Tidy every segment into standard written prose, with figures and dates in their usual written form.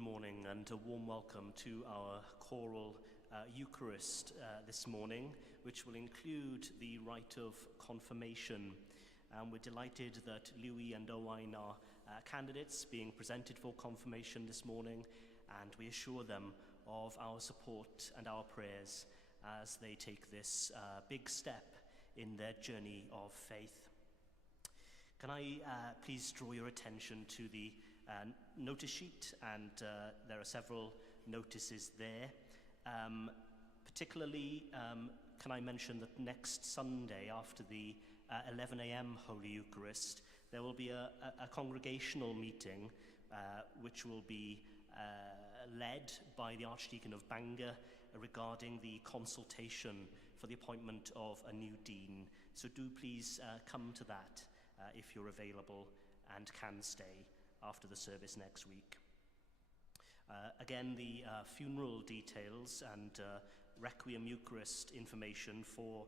morning and a warm welcome to our choral Eucharist this morning, which will include the rite of confirmation. We're delighted that Louis and Owain are candidates being presented for confirmation this morning, and we assure them of our support and our prayers as they take this big step in their journey of faith. Can I please draw your attention to the notice sheet, and there are several notices there. Particularly, can I mention that next Sunday after the 11 a.m. Holy Eucharist, there will be a congregational meeting which will be led by the Archdeacon of Bangor regarding the consultation for the appointment of a new dean. So do please come to that if you're available and can stay after the service next week. Again, the funeral details and Requiem Eucharist information for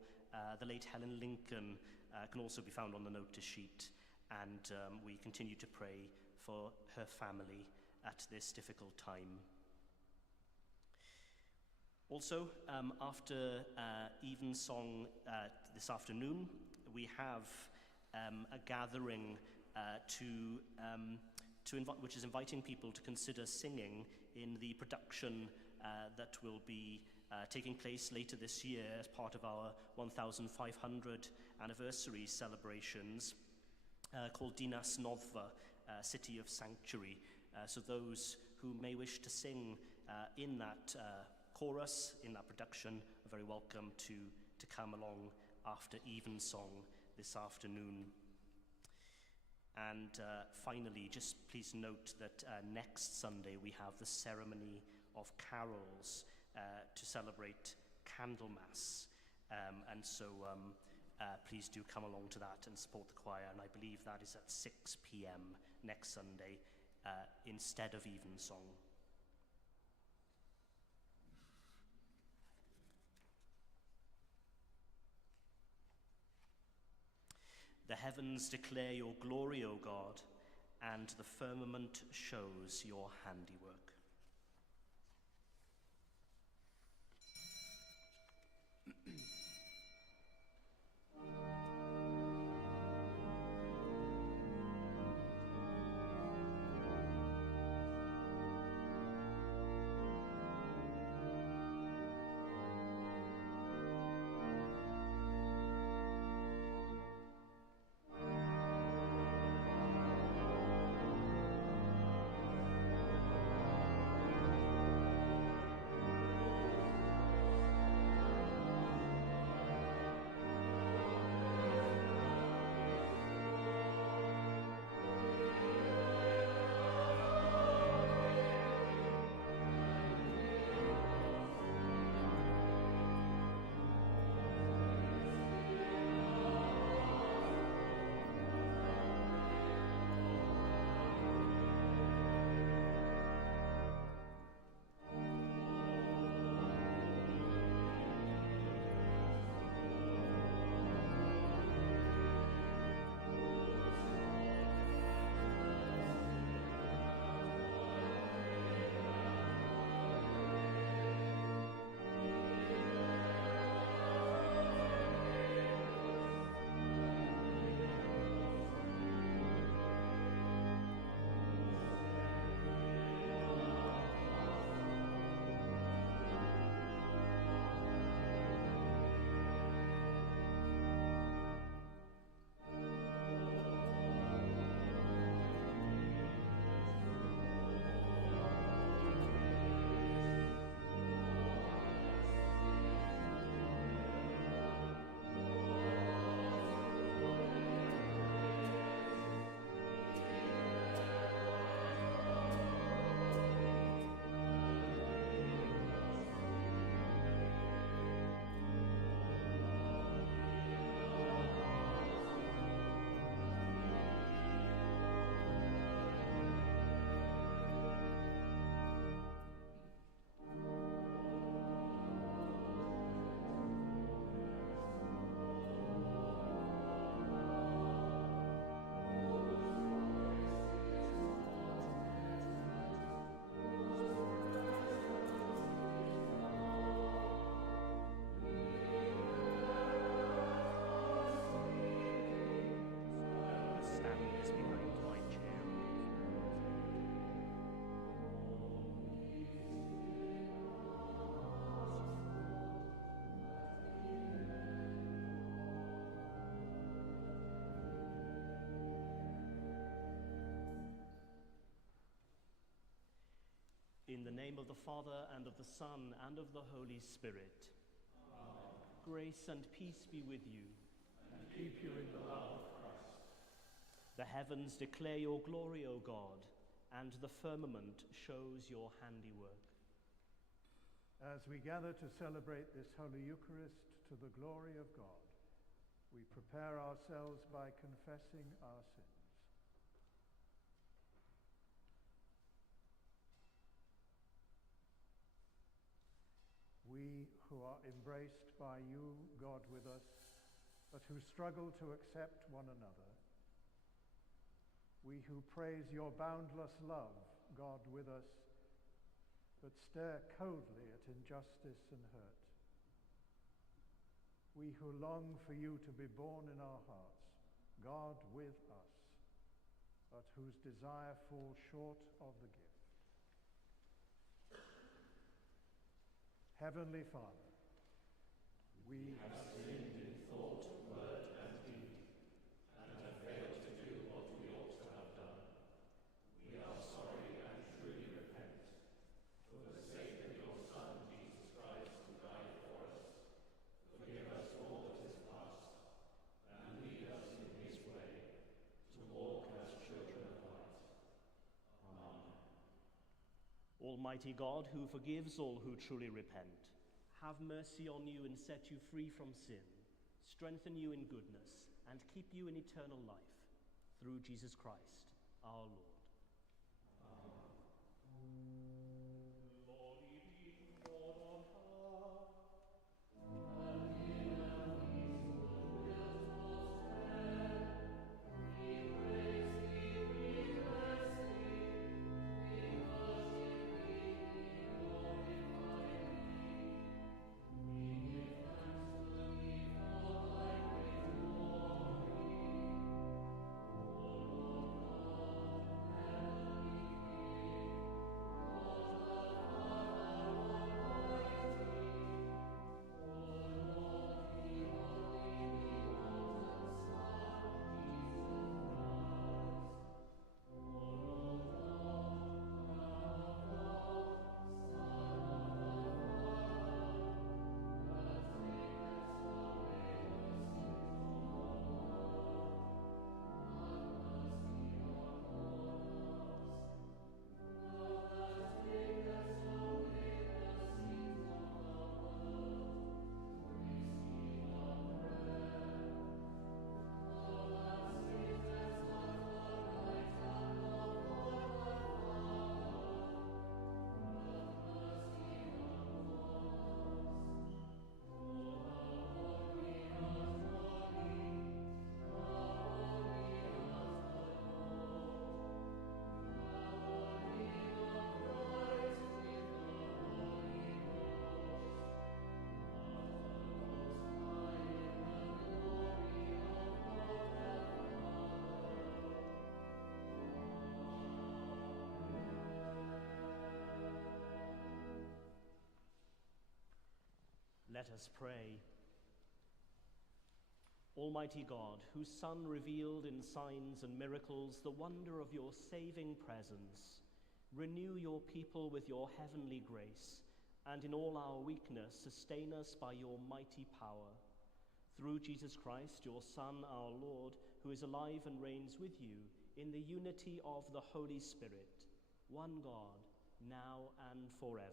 the late Helen Lincoln can also be found on the notice sheet, and we continue to pray for her family at this difficult time. Also, after evensong this afternoon, we have a gathering which is inviting people to consider singing in the production that will be taking place later this year as part of our 1,500 anniversary celebrations, called Dinas Noddfa, City of Sanctuary. So those who may wish to sing in that chorus, in that production, are very welcome to come along after evensong this afternoon. And finally, just please note that next Sunday we have the ceremony of carols to celebrate Candlemas. And so please do come along to that and support the choir. And I believe that is at 6 p.m. next Sunday instead of evensong. The heavens declare your glory, O God, and the firmament shows your handiwork. In the name of the Father, and of the Son, and of the Holy Spirit. Amen. Grace and peace be with you. And keep you in the love of Christ. The heavens declare your glory, O God, and the firmament shows your handiwork. As we gather to celebrate this Holy Eucharist to the glory of God, we prepare ourselves by confessing our sins. We who are embraced by you, God with us, but who struggle to accept one another. We who praise your boundless love, God with us, but stare coldly at injustice and hurt. We who long for you to be born in our hearts, God with us, but whose desire falls short of the gift. Heavenly Father, we have sinned in thought, word, and deed, and have failed to do what we ought to have done. We are sorry and truly repent. For the sake of your Son, Jesus Christ, who died for us, forgive us all that is past, and lead us in his way, to walk as children of light. Amen. Almighty God, who forgives all who truly repent, have mercy on you and set you free from sin, strengthen you in goodness, and keep you in eternal life, through Jesus Christ, our Lord. Let us pray. Almighty God, whose Son revealed in signs and miracles the wonder of your saving presence, renew your people with your heavenly grace, and in all our weakness sustain us by your mighty power. Through Jesus Christ, your Son, our Lord, who is alive and reigns with you in the unity of the Holy Spirit, one God, now and forever.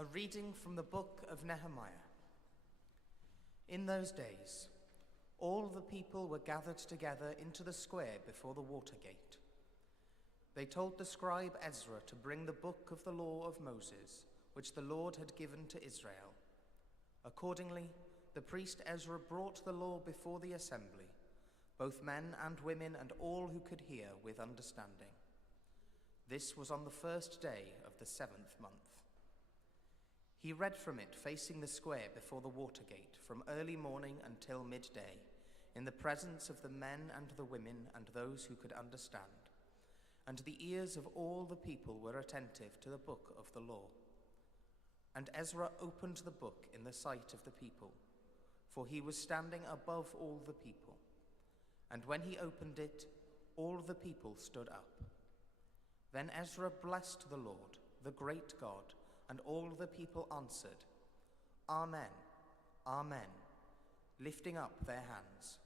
A reading from the book of Nehemiah. In those days, all the people were gathered together into the square before the water gate. They told the scribe Ezra to bring the book of the law of Moses, which the Lord had given to Israel. Accordingly, the priest Ezra brought the law before the assembly, both men and women and all who could hear with understanding. This was on the first day of the 7th month. He read from it facing the square before the water gate from early morning until midday, in the presence of the men and the women and those who could understand. And the ears of all the people were attentive to the book of the law. And Ezra opened the book in the sight of the people, for he was standing above all the people. And when he opened it, all the people stood up. Then Ezra blessed the Lord, the great God, and all the people answered, Amen, Amen, lifting up their hands.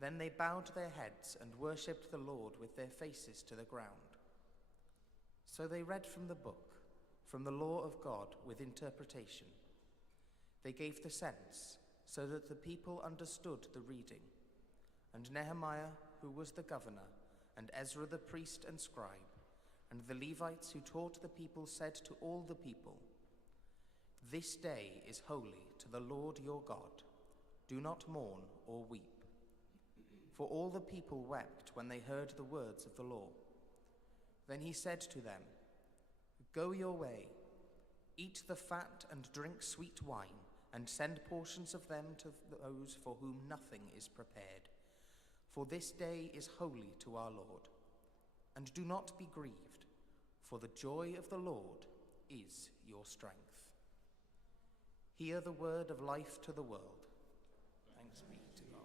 Then they bowed their heads and worshipped the Lord with their faces to the ground. So they read from the book, from the law of God with interpretation. They gave the sense, so that the people understood the reading. And Nehemiah, who was the governor, and Ezra the priest and scribe, and the Levites who taught the people said to all the people, This day is holy to the Lord your God. Do not mourn or weep. For all the people wept when they heard the words of the law. Then he said to them, Go your way, eat the fat and drink sweet wine, and send portions of them to those for whom nothing is prepared. For this day is holy to our Lord. And do not be grieved, for the joy of the Lord is your strength. Hear the word of life to the world. Thanks be to God.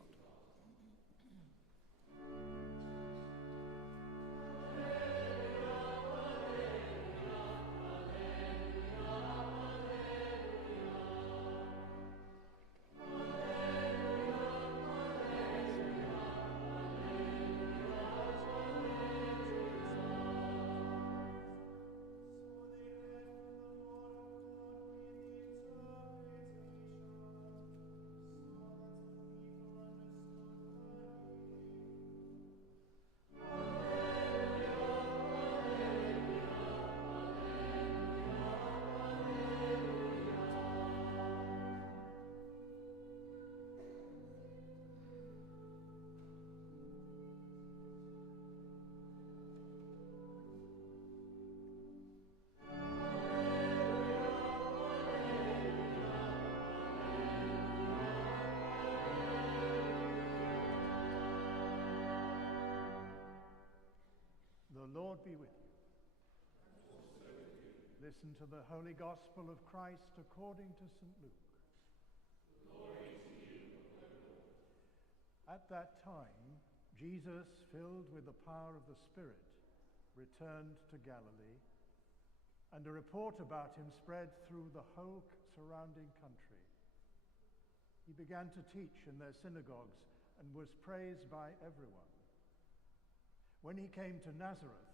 The Lord be with you. Listen to the Holy Gospel of Christ according to St. Luke. Glory to you, O Lord. At that time, Jesus, filled with the power of the Spirit, returned to Galilee, and a report about him spread through the whole surrounding country. He began to teach in their synagogues and was praised by everyone. When he came to Nazareth,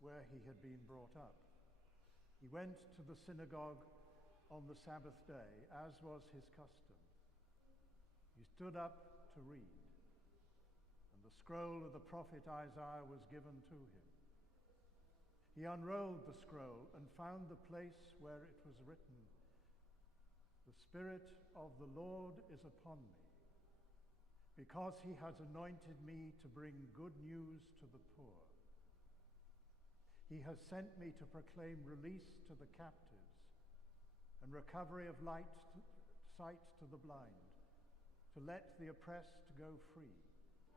where he had been brought up, he went to the synagogue on the Sabbath day, as was his custom. He stood up to read, and the scroll of the prophet Isaiah was given to him. He unrolled the scroll and found the place where it was written, The Spirit of the Lord is upon me, because he has anointed me to bring good news to the poor. He has sent me to proclaim release to the captives and recovery of sight to the blind, to let the oppressed go free,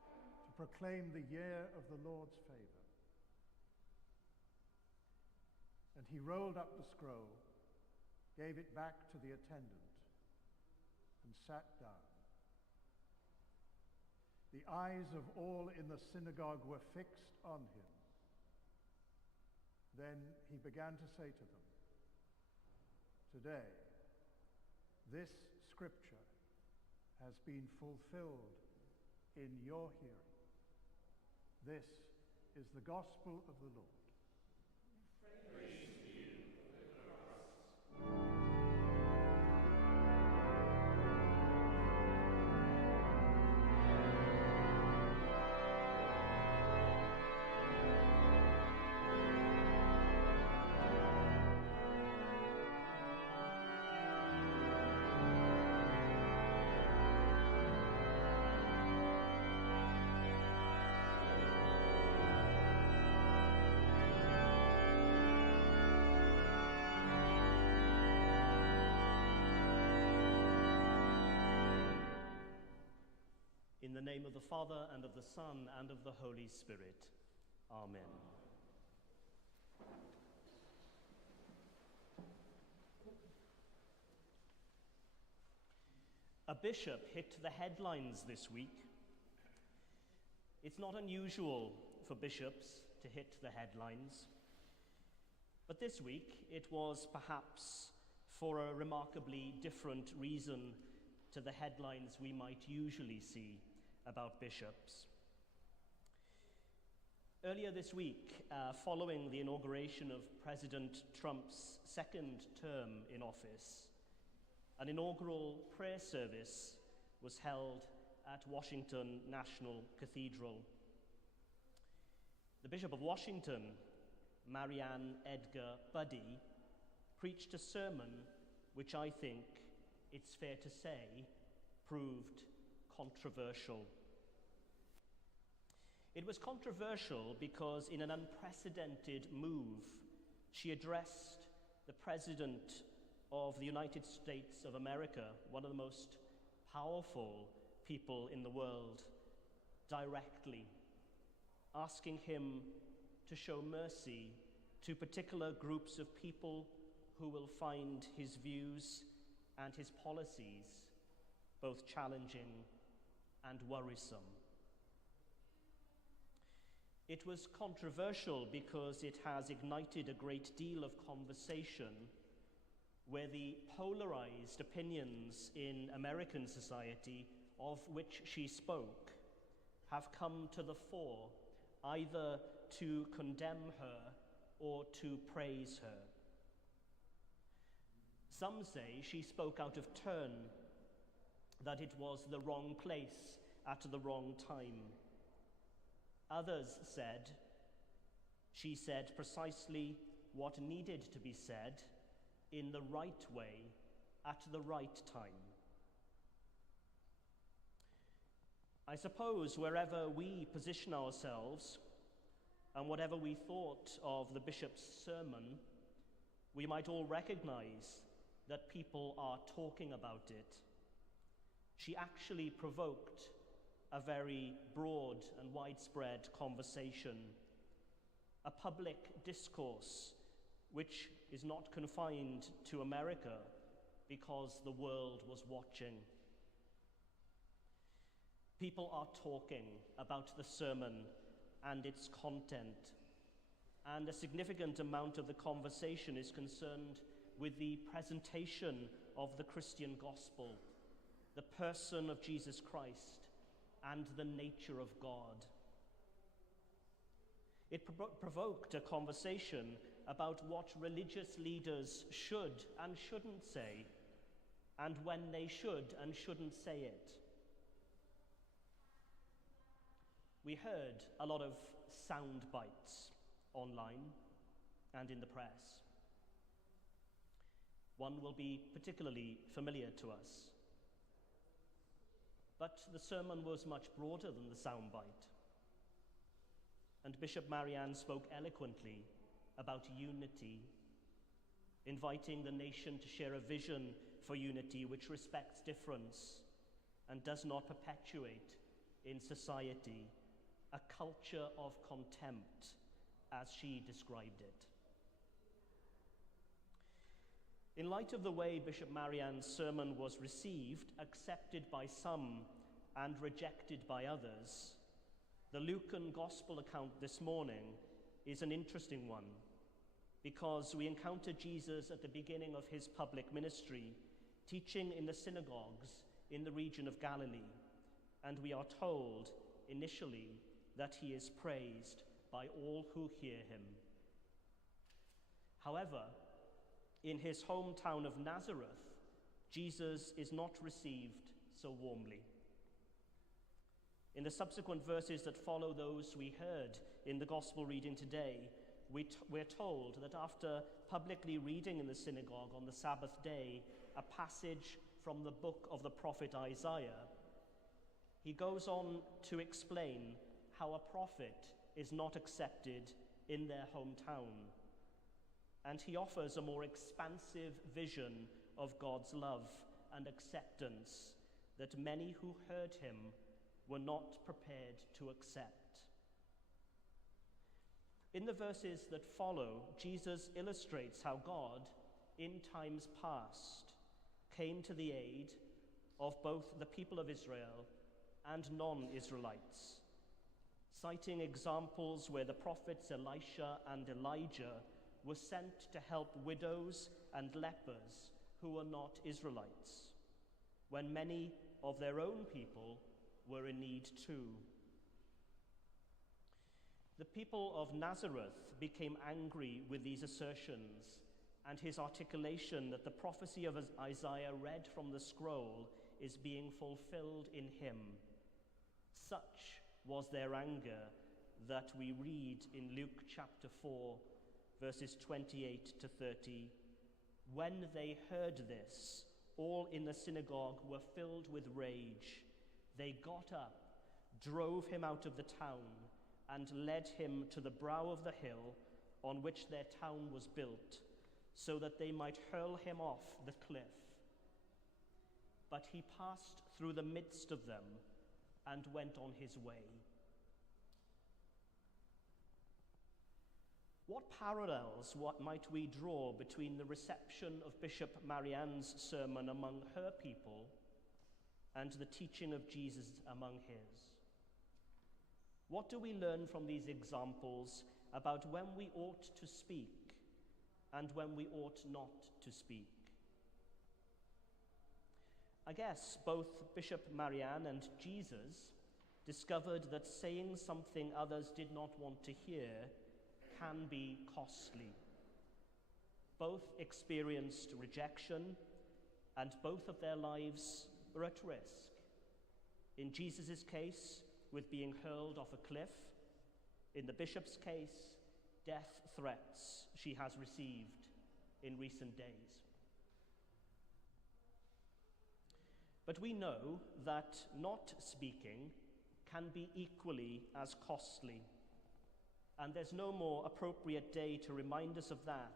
to proclaim the year of the Lord's favor. And he rolled up the scroll, gave it back to the attendant, and sat down. The eyes of all in the synagogue were fixed on him. Then he began to say to them, Today, this scripture has been fulfilled in your hearing. This is the gospel of the Lord. Praise to you, O Christ. name of the Father, and of the Son, and of the Holy Spirit. Amen. A bishop hit the headlines this week. It's not unusual for bishops to hit the headlines, but this week it was perhaps for a remarkably different reason to the headlines we might usually see about bishops. Earlier this week, following the inauguration of President Trump's second term in office, an inaugural prayer service was held at Washington National Cathedral. The Bishop of Washington, Marianne Edgar Buddy, preached a sermon which I think, it's fair to say, proved controversial. It was controversial because in an unprecedented move, she addressed the President of the United States of America, one of the most powerful people in the world, directly, asking him to show mercy to particular groups of people who will find his views and his policies both challenging and worrisome. It was controversial because it has ignited a great deal of conversation where the polarized opinions in American society of which she spoke have come to the fore, either to condemn her or to praise her. Some say she spoke out of turn, that it was the wrong place at the wrong time. Others said she said precisely what needed to be said in the right way at the right time. I suppose wherever we position ourselves and whatever we thought of the bishop's sermon, we might all recognize that people are talking about it. She actually provoked a very broad and widespread conversation, a public discourse which is not confined to America because the world was watching. People are talking about the sermon and its content, and a significant amount of the conversation is concerned with the presentation of the Christian gospel, the person of Jesus Christ, and the nature of God. It provoked a conversation about what religious leaders should and shouldn't say, and when they should and shouldn't say it. We heard a lot of sound bites online and in the press. One will be particularly familiar to us. But the sermon was much broader than the soundbite. And Bishop Marianne spoke eloquently about unity, inviting the nation to share a vision for unity which respects difference and does not perpetuate in society a culture of contempt, as she described it. In light of the way Bishop Marianne's sermon was received, accepted by some and rejected by others, the Lucan Gospel account this morning is an interesting one, because we encounter Jesus at the beginning of his public ministry, teaching in the synagogues in the region of Galilee, and we are told initially that he is praised by all who hear him. However, in his hometown of Nazareth, Jesus is not received so warmly. In the subsequent verses that follow those we heard in the gospel reading today, we're told that after publicly reading in the synagogue on the Sabbath day a passage from the book of the prophet Isaiah, he goes on to explain how a prophet is not accepted in their hometown. And he offers a more expansive vision of God's love and acceptance that many who heard him were not prepared to accept. In the verses that follow, Jesus illustrates how God, in times past, came to the aid of both the people of Israel and non-Israelites, citing examples where the prophets Elisha and Elijah were sent to help widows and lepers who were not Israelites, when many of their own people were in need too. The people of Nazareth became angry with these assertions and his articulation that the prophecy of Isaiah read from the scroll is being fulfilled in him. Such was their anger that we read in Luke chapter 4, verses 28 to 30. When they heard this, all in the synagogue were filled with rage. They got up, drove him out of the town, and led him to the brow of the hill on which their town was built, so that they might hurl him off the cliff. But he passed through the midst of them and went on his way. What parallels might we draw between the reception of Bishop Marianne's sermon among her people and the teaching of Jesus among his? What do we learn from these examples about when we ought to speak and when we ought not to speak? I guess both Bishop Marianne and Jesus discovered that saying something others did not want to hear can be costly. Both experienced rejection, and both of their lives were at risk. In Jesus' case, with being hurled off a cliff. In the bishop's case, death threats she has received in recent days. But we know that not speaking can be equally as costly. And there's no more appropriate day to remind us of that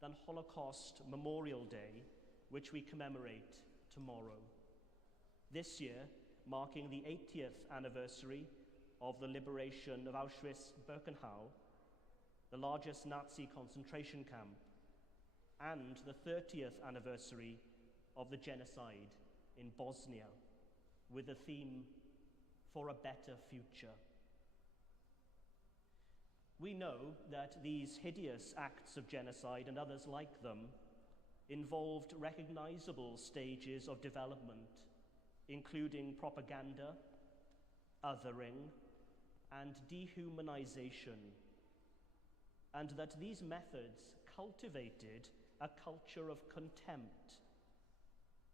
than Holocaust Memorial Day, which we commemorate tomorrow. This year, marking the 80th anniversary of the liberation of Auschwitz-Birkenau, the largest Nazi concentration camp, and the 30th anniversary of the genocide in Bosnia, with the theme, For a Better Future. We know that these hideous acts of genocide and others like them involved recognizable stages of development, including propaganda, othering, and dehumanization, and that these methods cultivated a culture of contempt,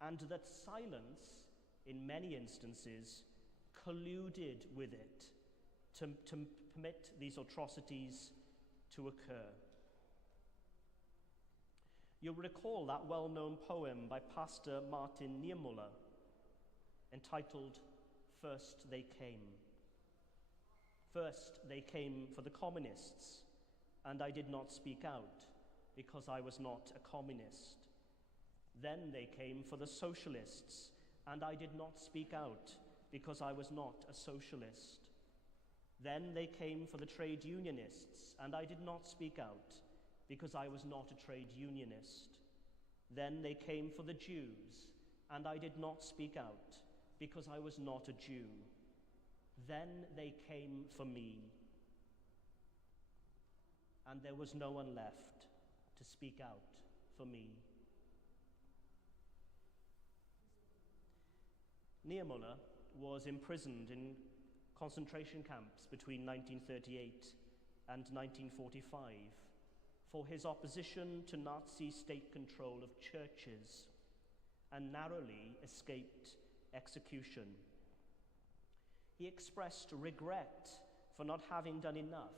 and that silence, in many instances, colluded with it to permit these atrocities to occur. You'll recall that well-known poem by Pastor Martin Niemöller, entitled, First They Came. First they came for the communists, and I did not speak out, because I was not a communist. Then they came for the socialists, and I did not speak out, because I was not a socialist. Then they came for the trade unionists, and I did not speak out, because I was not a trade unionist. Then they came for the Jews, and I did not speak out, because I was not a Jew. Then they came for me, and there was no one left to speak out for me. Niemöller was imprisoned in concentration camps between 1938 and 1945 for his opposition to Nazi state control of churches, and narrowly escaped execution. He expressed regret for not having done enough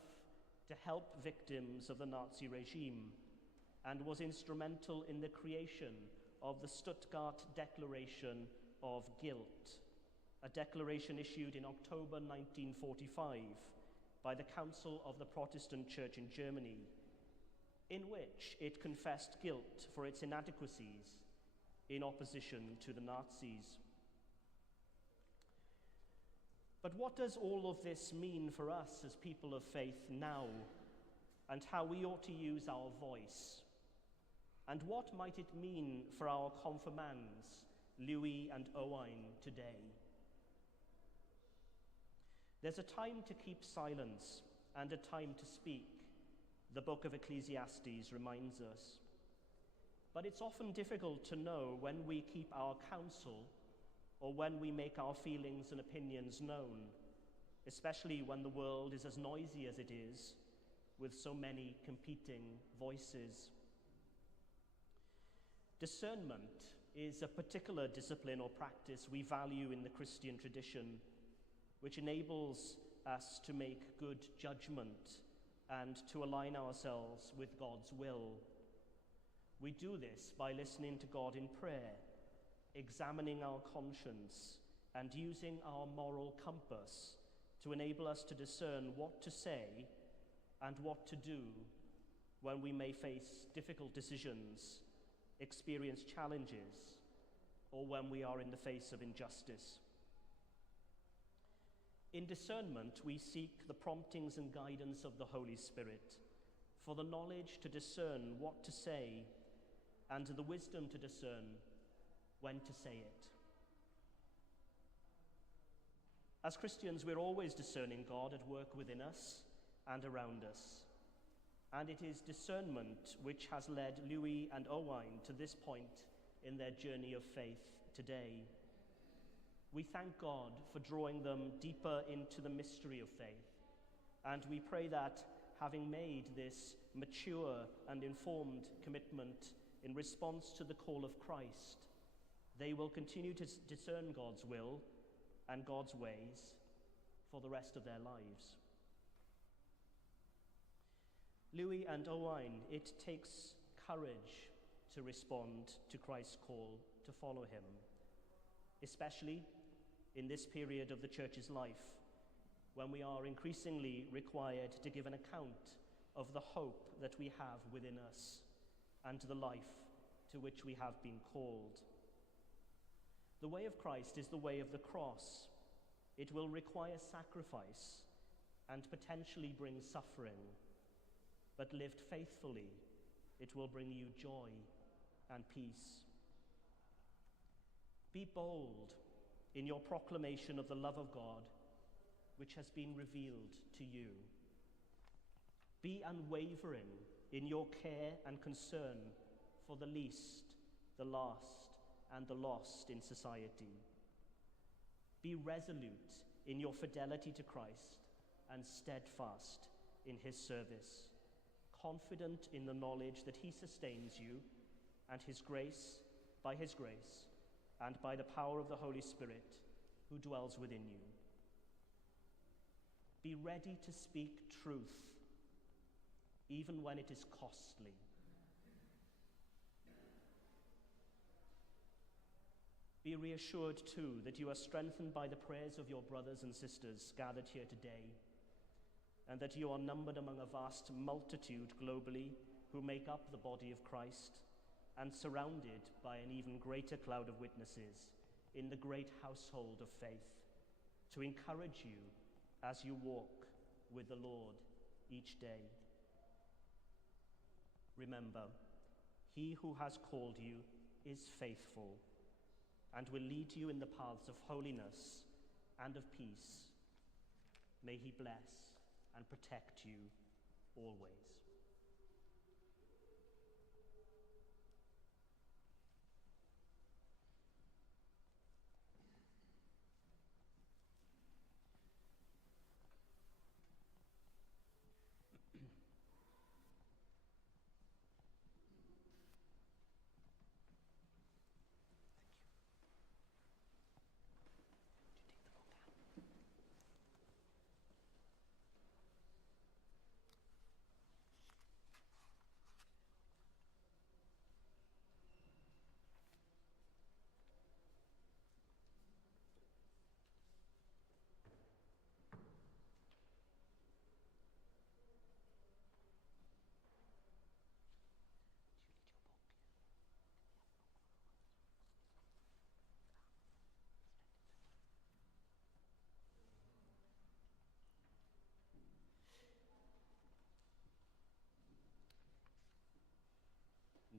to help victims of the Nazi regime, and was instrumental in the creation of the Stuttgart Declaration of Guilt, a declaration issued in October 1945 by the Council of the Protestant Church in Germany, in which it confessed guilt for its inadequacies in opposition to the Nazis. But what does all of this mean for us as people of faith now, and how we ought to use our voice? And what might it mean for our confirmands, Louis and Owain, today? There's a time to keep silence and a time to speak, the book of Ecclesiastes reminds us. But it's often difficult to know when we keep our counsel or when we make our feelings and opinions known, especially when the world is as noisy as it is, with so many competing voices. Discernment is a particular discipline or practice we value in the Christian tradition, which enables us to make good judgment and to align ourselves with God's will. We do this by listening to God in prayer, examining our conscience, and using our moral compass to enable us to discern what to say and what to do when we may face difficult decisions, experience challenges, or when we are in the face of injustice. In discernment, we seek the promptings and guidance of the Holy Spirit for the knowledge to discern what to say and the wisdom to discern when to say it. As Christians, we're always discerning God at work within us and around us. And it is discernment which has led Louis and Owain to this point in their journey of faith today. We thank God for drawing them deeper into the mystery of faith, and we pray that, having made this mature and informed commitment in response to the call of Christ, they will continue to discern God's will and God's ways for the rest of their lives. Louis and Owain, it takes courage to respond to Christ's call to follow him, especially in this period of the Church's life, when we are increasingly required to give an account of the hope that we have within us and the life to which we have been called. The way of Christ is the way of the cross. It will require sacrifice and potentially bring suffering, but lived faithfully, it will bring you joy and peace. Be bold in your proclamation of the love of God, which has been revealed to you. Be unwavering in your care and concern for the least, the last, and the lost in society. Be resolute in your fidelity to Christ and steadfast in his service, confident in the knowledge that he sustains you and by his grace, and by the power of the Holy Spirit who dwells within you. Be ready to speak truth, even when it is costly. Be reassured, too, that you are strengthened by the prayers of your brothers and sisters gathered here today, and that you are numbered among a vast multitude globally who make up the body of Christ, and surrounded by an even greater cloud of witnesses in the great household of faith, to encourage you as you walk with the Lord each day. Remember, he who has called you is faithful and will lead you in the paths of holiness and of peace. May he bless and protect you always.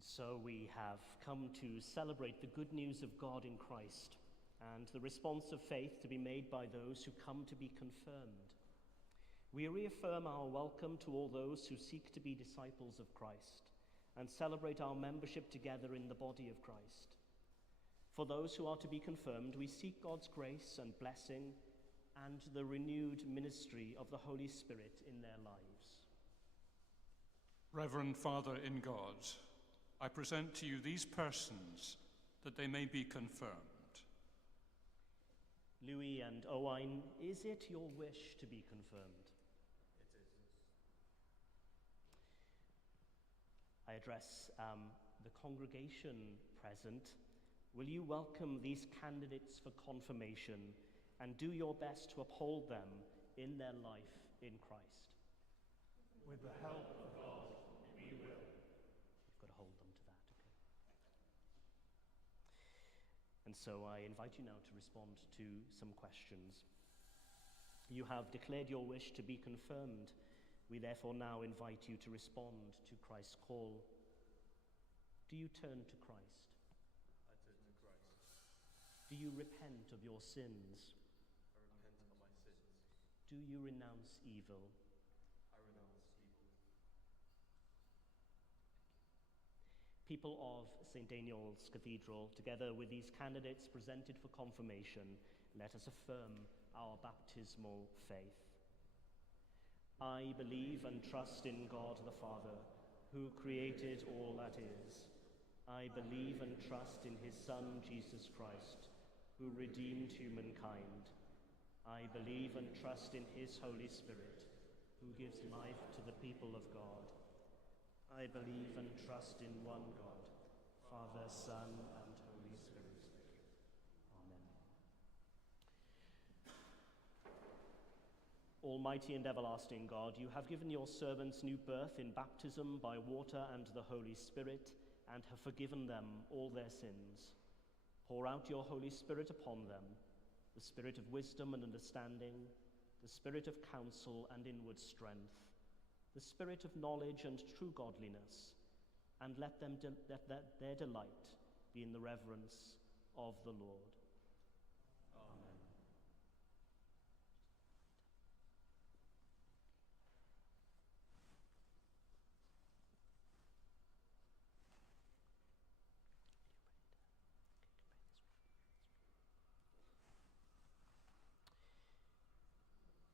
So we have come to celebrate the good news of God in Christ and the response of faith to be made by those who come to be confirmed. We reaffirm our welcome to all those who seek to be disciples of Christ and celebrate our membership together in the body of Christ. For those who are to be confirmed, we seek God's grace and blessing and the renewed ministry of the Holy Spirit in their lives. Reverend Father in God, I present to you these persons that they may be confirmed. Louis and Owain, is it your wish to be confirmed? It is. I address the congregation present. Will you welcome these candidates for confirmation and do your best to uphold them in their life in Christ? With the help of God, we will. You've got to hold them to that, okay? And so I invite you now to respond to some questions. You have declared your wish to be confirmed. We therefore now invite you to respond to Christ's call. Do you turn to Christ? I turn to Christ. Do you repent of your sins? I repent of my sins. Do you renounce evil? I renounce evil. People of St. Daniel's Cathedral, together with these candidates presented for confirmation, let us affirm our baptismal faith. I believe and trust in God the Father, who created all that is. I believe and trust in his Son, Jesus Christ, who redeemed humankind. I believe and trust in his Holy Spirit, who gives life to the people of God. I believe and trust in one God, Father, Son, and Holy Spirit. Amen. Almighty and everlasting God, you have given your servants new birth in baptism by water and the Holy Spirit, and have forgiven them all their sins. Pour out your Holy Spirit upon them, the spirit of wisdom and understanding, the spirit of counsel and inward strength, the spirit of knowledge and true godliness, and let their delight be in the reverence of the Lord. Amen.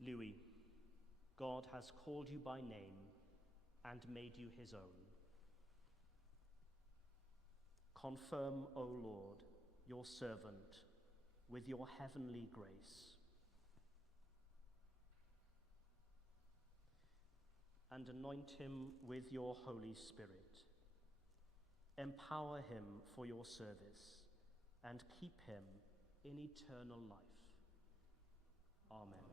Louis, God has called you by name and made you his own. Confirm, O Lord, your servant with your heavenly grace, and anoint him with your Holy Spirit. Empower him for your service and keep him in eternal life. Amen.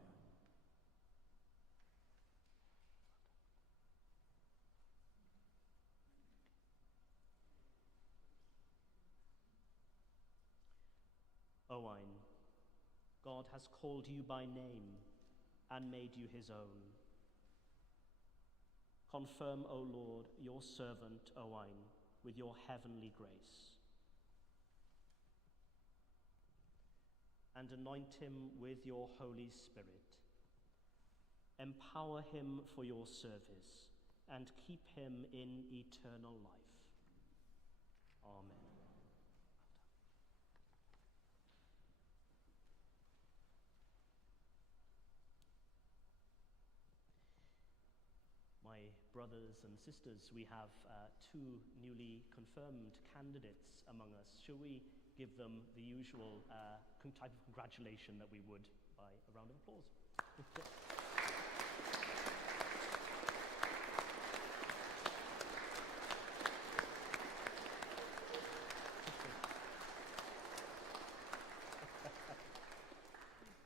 Owain, God has called you by name and made you his own. Confirm, O Lord, your servant Owain with your heavenly grace, and anoint him with your Holy Spirit. Empower him for your service and keep him in eternal life. Amen. My brothers and sisters, we have two newly confirmed candidates among us. Shall we give them the usual type of congratulation that we would by a round of applause?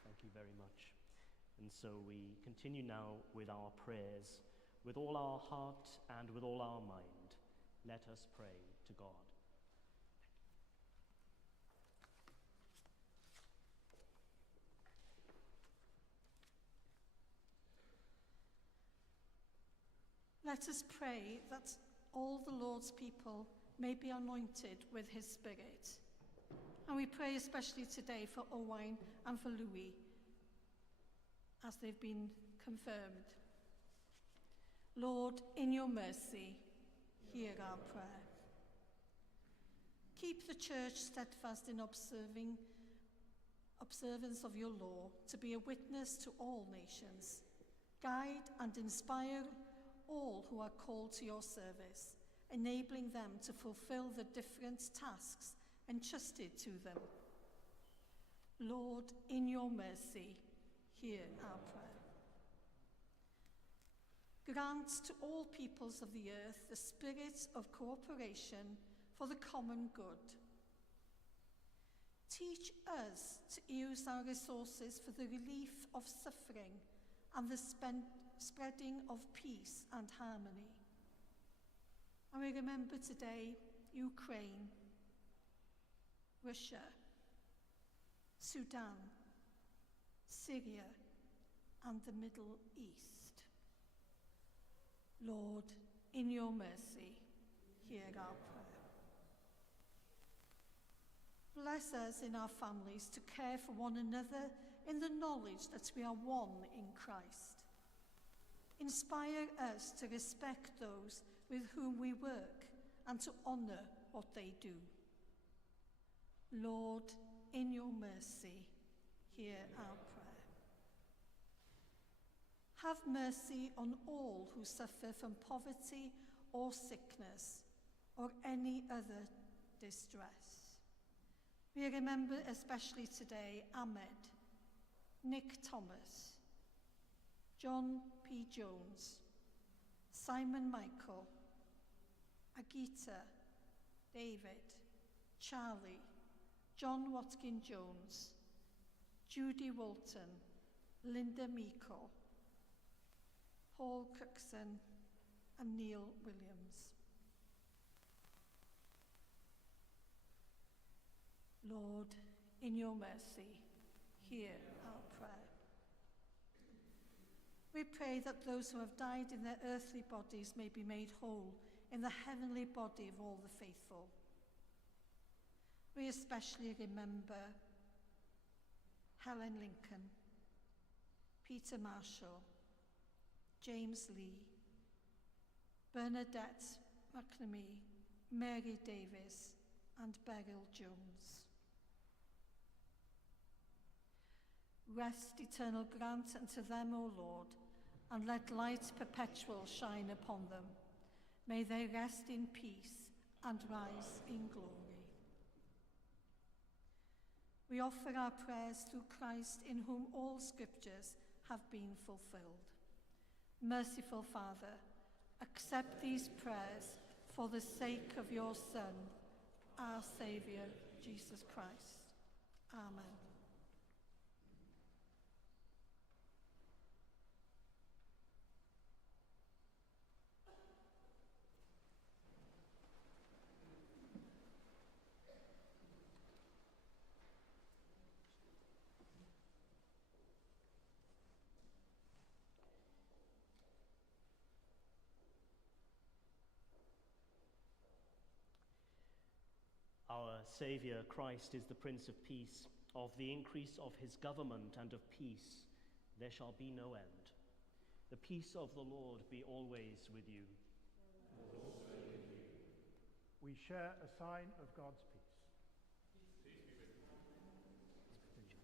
Thank you very much. And so we continue now with our prayers. With all our heart and with all our mind, let us pray to God. Let us pray that all the Lord's people may be anointed with his Spirit. And we pray especially today for Owain and for Louis, as they've been confirmed. Lord, in your mercy, hear our prayer. Keep the Church steadfast in observance of your law, to be a witness to all nations. Guide and inspire all who are called to your service, enabling them to fulfill the different tasks entrusted to them. Lord, in your mercy, hear our prayer. Grant to all peoples of the earth the spirit of cooperation for the common good. Teach us to use our resources for the relief of suffering and the spreading of peace and harmony. And we remember today Ukraine, Russia, Sudan, Syria, and the Middle East. Lord, in your mercy, hear our prayer. Bless us in our families to care for one another in the knowledge that we are one in Christ. Inspire us to respect those with whom we work and to honour what they do. Lord, in your mercy, hear our prayer. Have mercy on all who suffer from poverty or sickness or any other distress. We remember especially today Ahmed, Nick Thomas, John P. Jones, Simon Michael, Agita, David, Charlie, John Watkin Jones, Judy Walton, Linda Meikle, Paul Cookson, and Neil Williams. Lord, in your mercy, hear our prayer. We pray that those who have died in their earthly bodies may be made whole in the heavenly body of all the faithful. We especially remember Helen Lincoln, Peter Marshall, James Lee, Bernadette McNamee, Mary Davis, and Beryl Jones. Rest eternal grant unto them, O Lord, and let light perpetual shine upon them. May they rest in peace and rise in glory. We offer our prayers through Christ, in whom all scriptures have been fulfilled. Merciful Father, accept these prayers for the sake of your Son, our Saviour, Jesus Christ. Amen. Our Saviour Christ is the Prince of Peace. Of the increase of his government and of peace there shall be no end. The peace of the Lord be always with you. And also with you. We share a sign of God's peace. Peace be with you.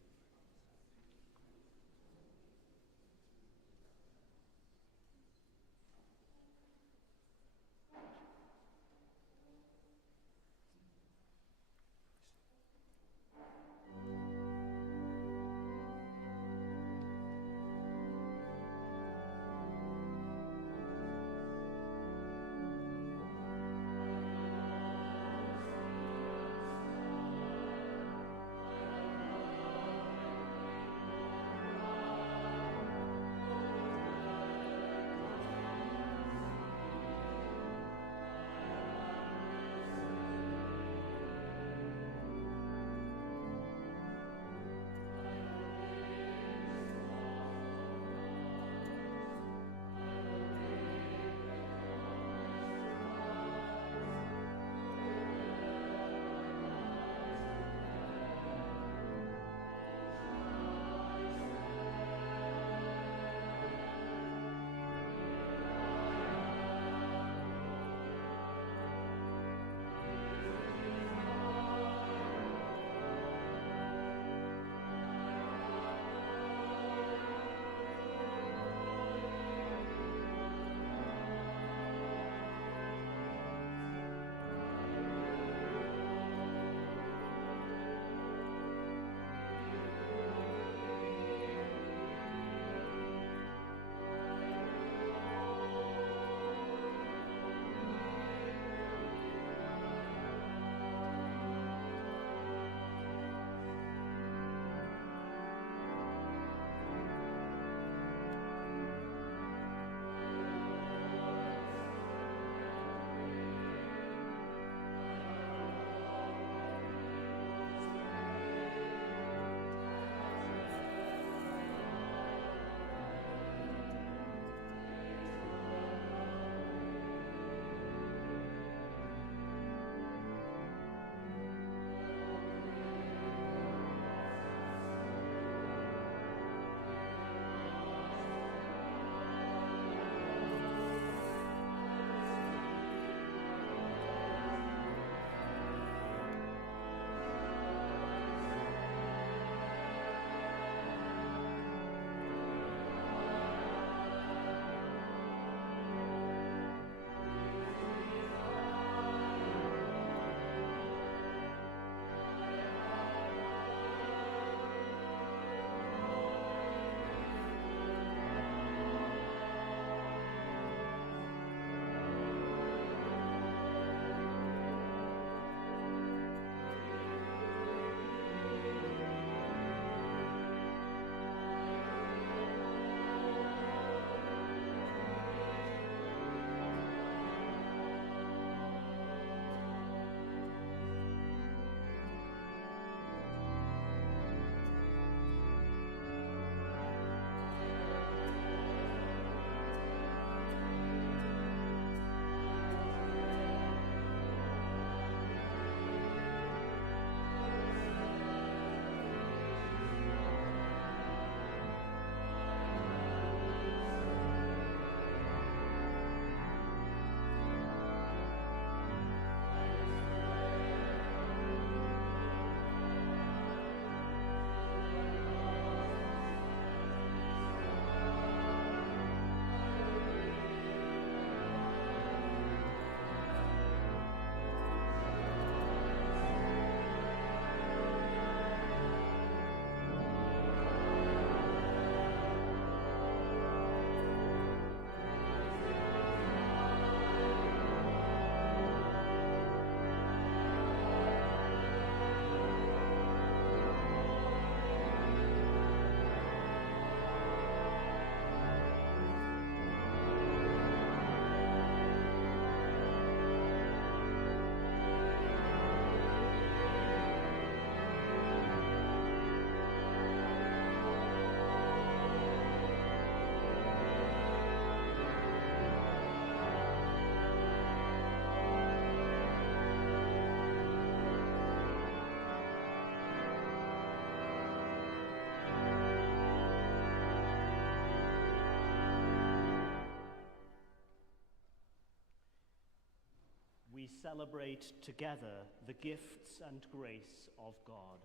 we celebrate together the gifts and grace of God.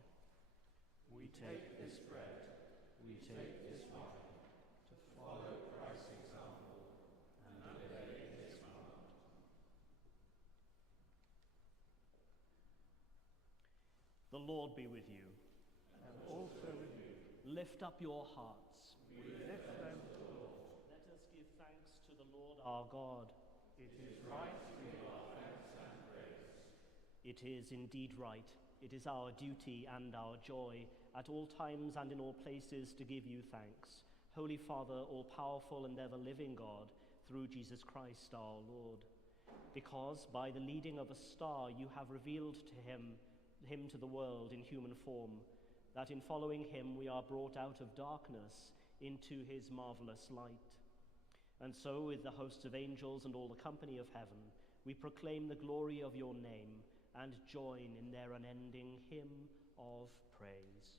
We take this bread, we take this wine, to follow Christ's example and obey his command. The Lord be with you. And also with you. Lift up your hearts. We lift them to the Lord. Let us give thanks to the Lord our God. It is right to give our Thanks and praise. It is indeed right. It is our duty and our joy at all times and in all places to give you thanks, Holy Father, all-powerful and ever-living God, through Jesus Christ our Lord. Because by the leading of a star you have revealed to him to the world in human form, that in following him we are brought out of darkness into his marvelous light. And so, with the hosts of angels and all the company of heaven, we proclaim the glory of your name and join in their unending hymn of praise.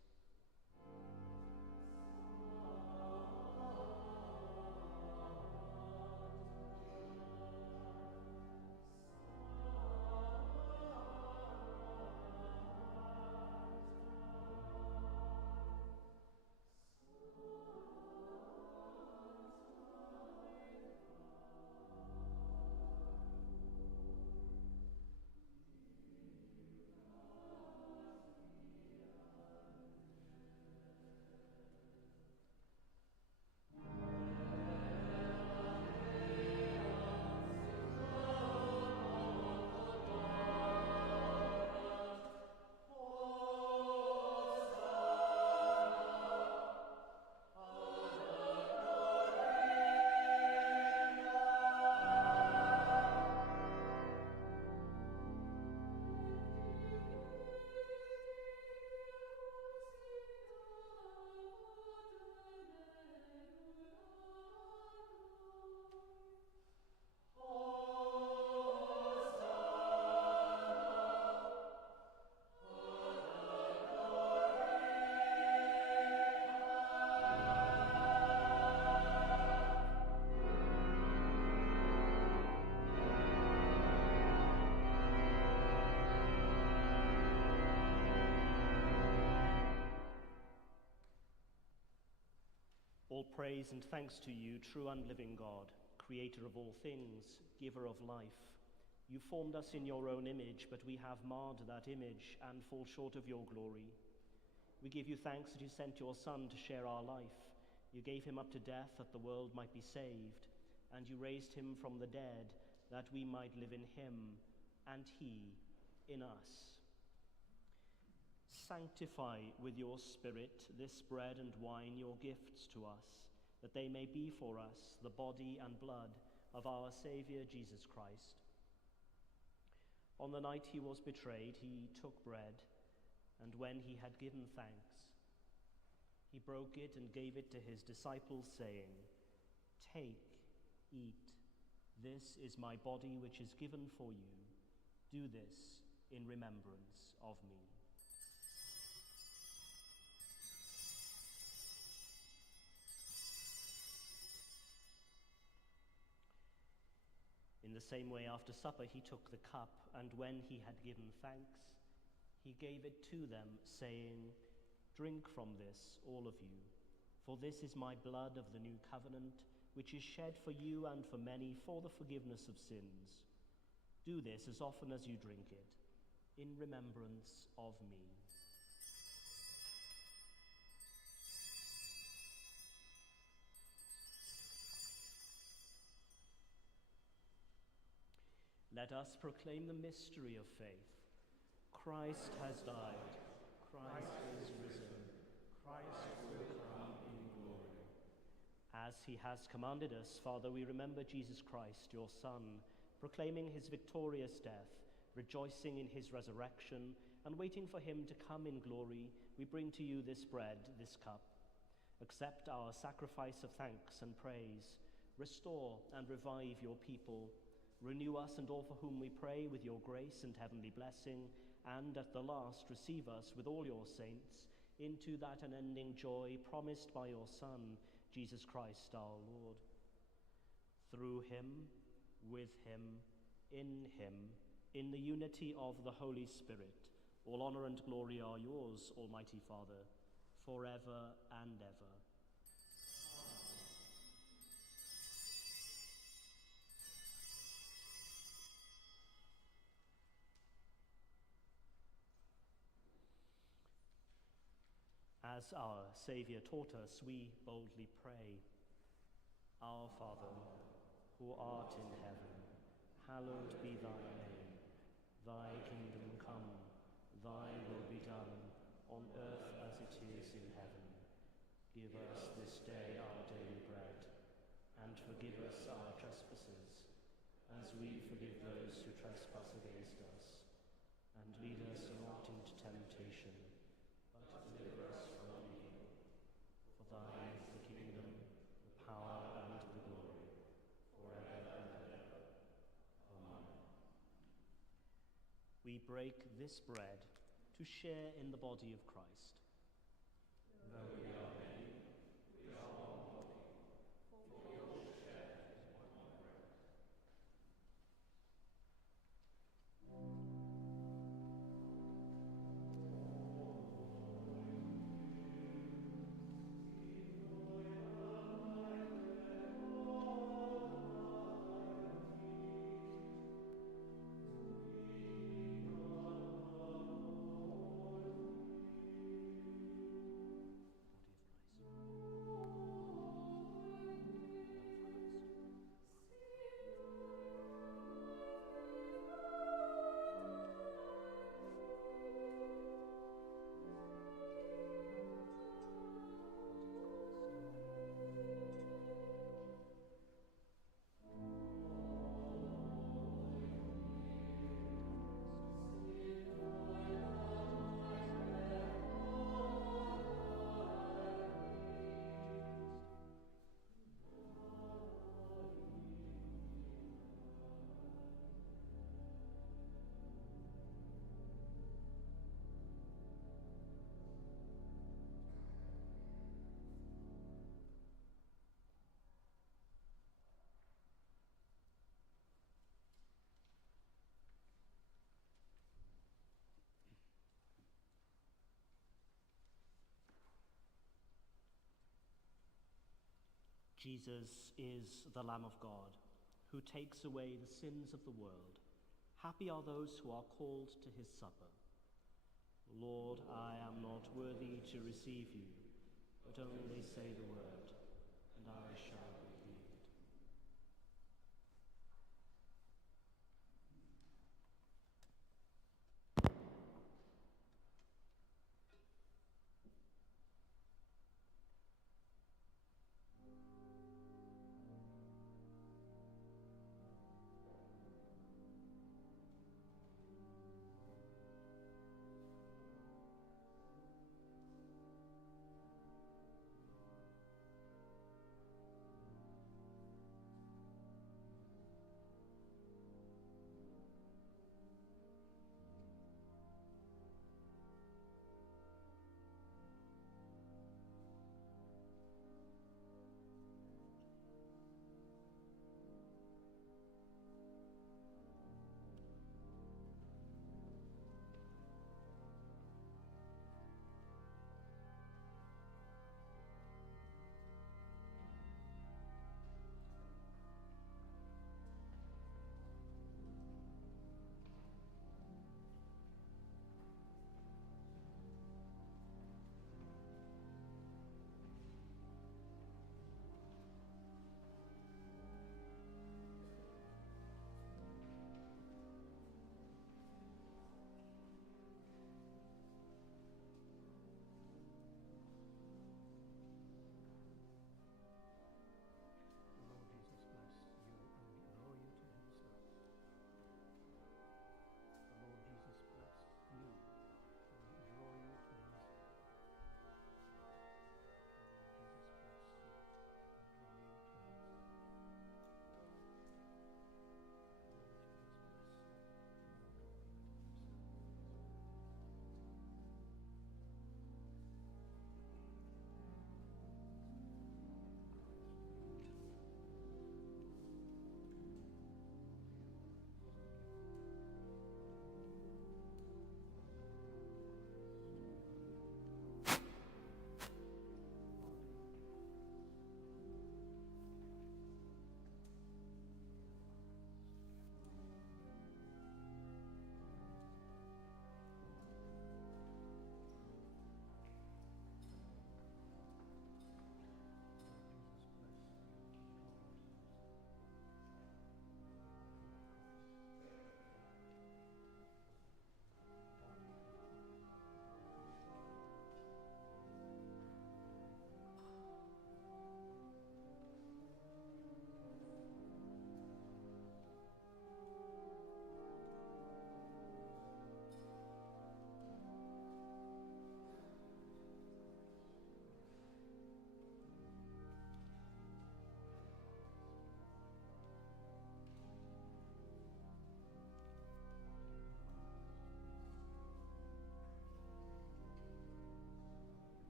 All praise and thanks to you, true and living God, creator of all things, giver of life. You formed us in your own image, but we have marred that image and fall short of your glory. We give you thanks that you sent your Son to share our life. You gave him up to death that the world might be saved, and you raised him from the dead that we might live in him, and he in us. Sanctify with your Spirit this bread and wine, your gifts to us, that they may be for us the body and blood of our Saviour Jesus Christ. On the night he was betrayed, he took bread, and when he had given thanks, he broke it and gave it to his disciples, saying, "Take, eat, this is my body which is given for you. Do this in remembrance of me." In the same way, after supper, he took the cup, and when he had given thanks, he gave it to them, saying, "Drink from this, all of you, for this is my blood of the new covenant, which is shed for you and for many for the forgiveness of sins. Do this as often as you drink it, in remembrance of me." Let us proclaim the mystery of faith. Christ has died. Christ is risen. Christ will come in glory. As he has commanded us, Father, we remember Jesus Christ, your Son, proclaiming his victorious death, rejoicing in his resurrection, and waiting for him to come in glory. We bring to you this bread, this cup. Accept our sacrifice of thanks and praise. Restore and revive your people. Renew us and all for whom we pray with your grace and heavenly blessing, and at the last receive us with all your saints into that unending joy promised by your Son, Jesus Christ our Lord. Through him, with him, in him, In the unity of the Holy Spirit, all honor and glory are yours, Almighty Father, forever and ever. As our Saviour taught us, we boldly pray. Our Father, who art in heaven, hallowed be thy name. Thy kingdom come, thy will be done, on earth as it is in heaven. Give us this day our daily bread, and forgive us our trespasses, as we forgive those who trespass against us. And lead us not into temptation, but deliver us from evil. For thine is the kingdom, the power, and the glory, forever and ever. Amen. We break this bread to share in the body of Christ. Though we are many, we are one body, for we all share in one bread. Jesus is the Lamb of God, who takes away the sins of the world. Happy are those who are called to his supper. Lord, I am not worthy to receive you, but only say the word, and I shall be healed.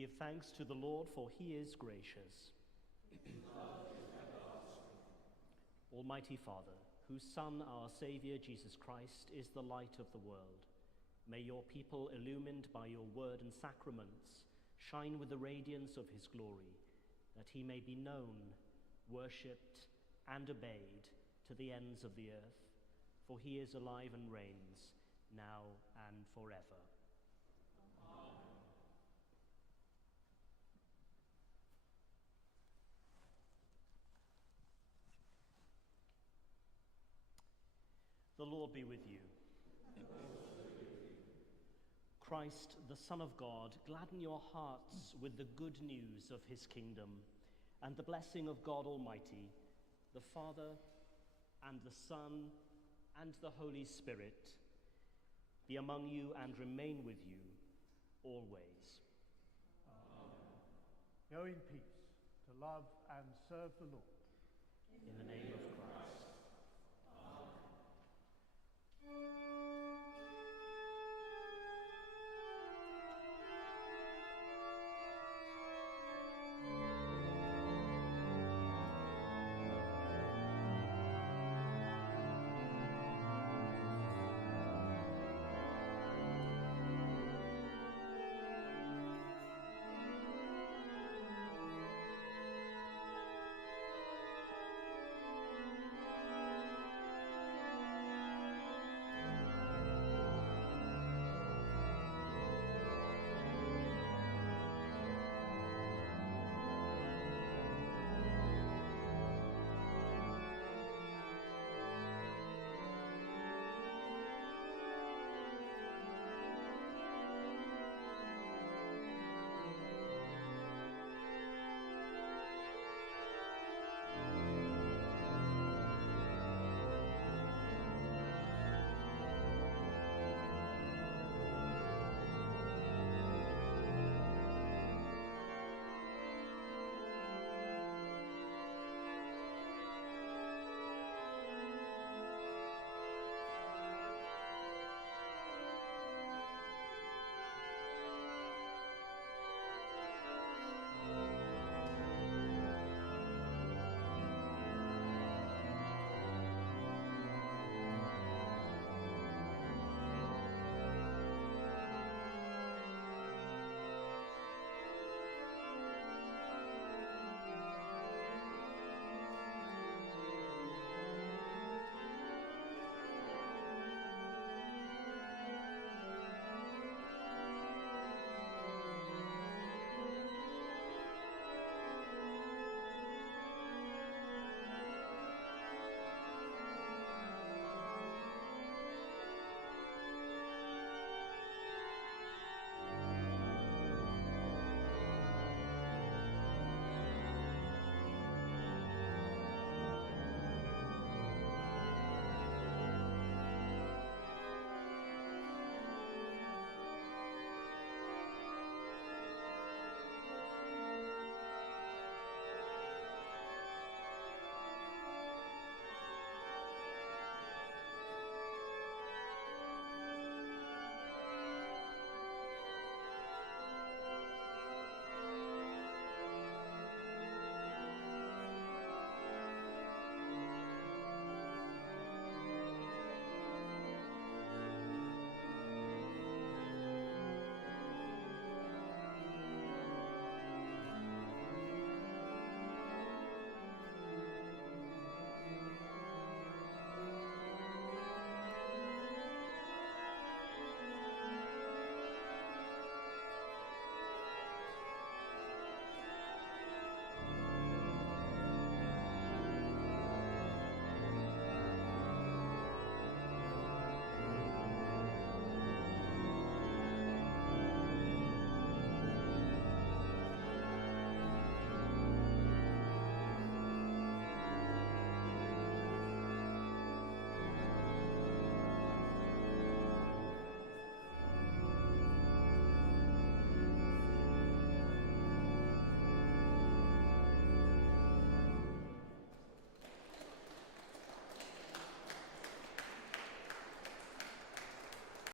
Give thanks to the Lord, for he is gracious. Almighty Father, whose Son, our Saviour, Jesus Christ, is the light of the world, may your people, illumined by your word and sacraments, shine with the radiance of his glory, that he may be known, worshipped, and obeyed to the ends of the earth, for he is alive and reigns, now and forever. The Lord be with you. Christ, the Son of God, gladden your hearts with the good news of his kingdom, and the blessing of God Almighty, the Father, and the Son, and the Holy Spirit, be among you and remain with you always. Go in peace to love and serve the Lord. In the name of Christ.